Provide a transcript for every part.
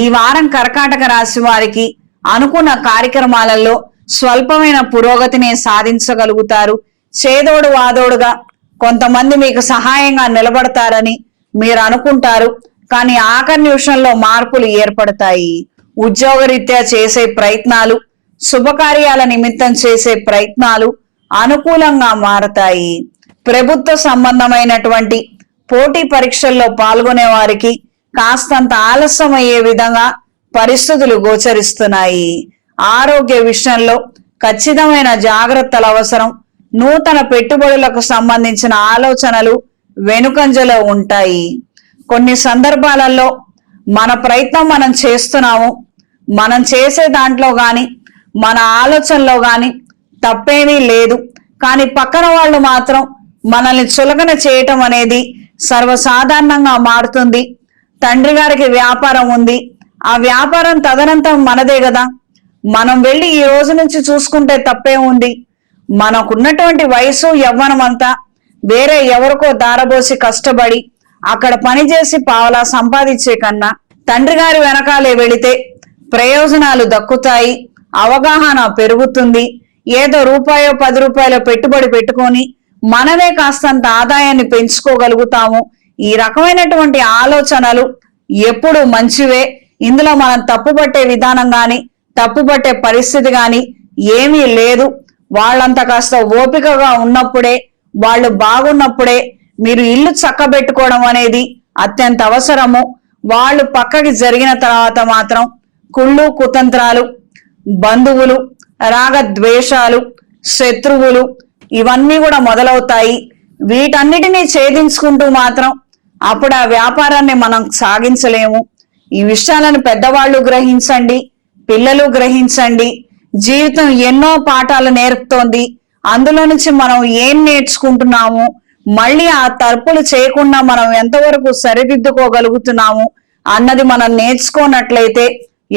ఈ వారం కర్కాటక రాశి వారికి అనుకున్న కార్యక్రమాలలో స్వల్పమైన పురోగతిని సాధించగలుగుతారు. చేదోడు వాదోడుగా కొంతమంది మీకు సహాయంగా నిలబడతారని మీరు అనుకుంటారు, కానీ ఆఖరి నిమిషంలో మార్పులు ఏర్పడతాయి. ఉద్యోగరీత్యా చేసే ప్రయత్నాలు, శుభకార్యాల నిమిత్తం చేసే ప్రయత్నాలు అనుకూలంగా మారతాయి. ప్రభుత్వ సంబంధమైనటువంటి పోటీ పరీక్షల్లో పాల్గొనే వారికి కాస్తంత ఆలస్యం అయ్యే విధంగా పరిస్థితులు గోచరిస్తున్నాయి. ఆరోగ్య విషయంలో ఖచ్చితమైన జాగ్రత్తలు అవసరం. నూతన పెట్టుబడులకు సంబంధించిన ఆలోచనలు వెనుకంజలో ఉంటాయి. కొన్ని సందర్భాలలో మన ప్రయత్నం మనం చేస్తున్నాము, మనం చేసే దాంట్లో గాని మన ఆలోచనలో గాని తప్పేమీ లేదు, కానీ పక్కన వాళ్ళు మాత్రం మనల్ని చులకన చేయటం అనేది సర్వసాధారణంగా మారుతుంది. తండ్రి గారికి వ్యాపారం ఉంది, ఆ వ్యాపారం తదనంతరం మనదే కదా, మనం వెళ్ళి ఈ రోజు నుంచి చూసుకుంటే తప్పే ఉంది. మనకున్నటువంటి వయసు యవ్వనం అంతా వేరే ఎవరికో దారబోసి కష్టపడి అక్కడ పనిచేసి పావలా సంపాదించే కన్నా తండ్రి గారి వెనకాలే వెళితే ప్రయోజనాలు దక్కుతాయి, అవగాహన పెరుగుతుంది. ఏదో రూపాయో 10 రూపాయల పెట్టుబడి పెట్టుకొని మనమే కాస్తంత ఆదాయాన్ని పెంచుకోగలుగుతాము. ఈ రకమైనటువంటి ఆలోచనలు ఎప్పుడు మంచివే. ఇందులో మనం తప్పుపట్టే విధానం గాని తప్పుపట్టే పరిస్థితి గాని ఏమీ లేదు. వాళ్ళంత కాస్త ఓపికగా ఉన్నప్పుడే, వాళ్ళు బాగున్నప్పుడే మీరు ఇల్లు చక్కబెట్టుకోవడం అనేది అత్యంత అవసరము. వాళ్ళు పక్కకి జరిగిన తర్వాత మాత్రం కుళ్ళు కుతంత్రాలు, బంధువులు, రాగద్వేషాలు, శత్రువులు ఇవన్నీ కూడా మొదలవుతాయి. వీటన్నిటినీ ఛేదించుకుంటూ మాత్రం అప్పుడు ఆ వ్యాపారాన్ని మనం సాగించలేము. ఈ విషయాలను పెద్దవాళ్ళు గ్రహించండి, పిల్లలు గ్రహించండి. జీవితం ఎన్నో పాఠాలు నేర్పుతోంది. అందులో నుంచి మనం ఏం నేర్చుకుంటున్నాము, మళ్ళీ ఆ తప్పులు చేయకుండా మనం ఎంతవరకు సరిదిద్దుకోగలుగుతున్నాము అన్నది మనం నేర్చుకోనట్లయితే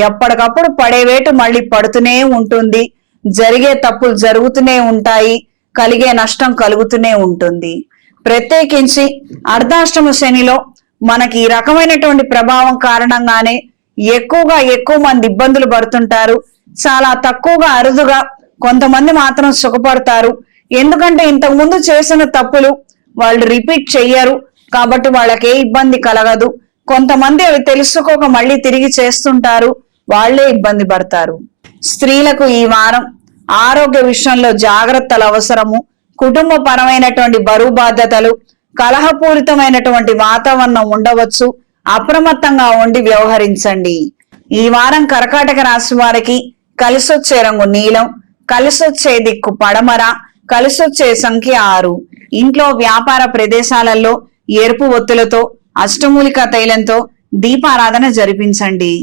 ఎప్పటికప్పుడు పడేవేటు మళ్ళీ పడుతూనే ఉంటుంది. జరిగే తప్పులు జరుగుతూనే ఉంటాయి, కలిగే నష్టం కలుగుతూనే ఉంటుంది. ప్రత్యేకించి అర్ధాష్టమ శనిలో మనకి ఈ రకమైనటువంటి ప్రభావం కారణంగానే ఎక్కువ మంది ఇబ్బందులు పడుతుంటారు. చాలా తక్కువగా అరుదుగా కొంతమంది మాత్రం సుఖపడతారు. ఎందుకంటే ఇంతకు ముందు చేసిన తప్పులు వాళ్ళు రిపీట్ చెయ్యరు కాబట్టి వాళ్ళకి ఏ ఇబ్బంది కలగదు. కొంతమంది అవి తెలుసుకోక మళ్ళీ తిరిగి చేస్తుంటారు, వాళ్లే ఇబ్బంది పడతారు. స్త్రీలకు ఈ వారం ఆరోగ్య విషయంలో జాగ్రత్తలు అవసరము. కుటుంబ పరమైనటువంటి బరువు బాధ్యతలు, కలహపూరితమైనటువంటి వాతావరణం ఉండవచ్చు. అప్రమత్తంగా ఉండి వ్యవహరించండి. ఈ వారం కర్కాటక రాశి వారికి కలిసొచ్చే రంగు నీలం, కలిసొచ్చే దిక్కు పడమర, కలిసొచ్చే సంఖ్య 6. ఇంట్లో వ్యాపార ప్రదేశాలలో ఎరుపు ఒత్తులతో అష్టమూలికా తైలంతో దీపారాధన జరిపించండి.